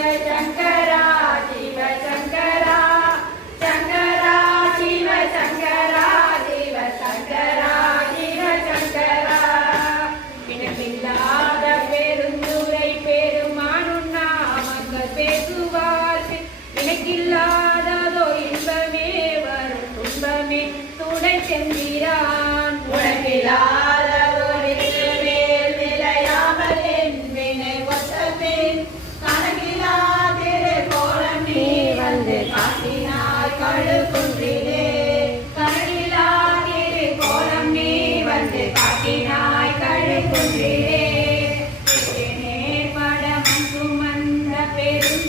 சங்கரா சிவ சங்கரா சங்கரா சிவ சங்கரா சிவ சங்கரா சிவ சங்கரா இனமில்லாத பெருந்துரை பெருமானும் நாமங்கள் பேசுவார்கள் எனக்கில்லாததோ இன்பமே வரும் துன்பமே துணை சென்றான் உனக்கில்லாததோரின் மேல் நிலையாமல் என் வினை ஒத்தபின் கணக்கில்லாதிரு கோலம் நீ வந்து காட்டினாய் கழுகுன்றிலே கணக்கில்லாதிரு கோலம் நீ வந்து காட்டினாய் கழுகுன்றிலே நேர்படமும் சுமந்த பெரும்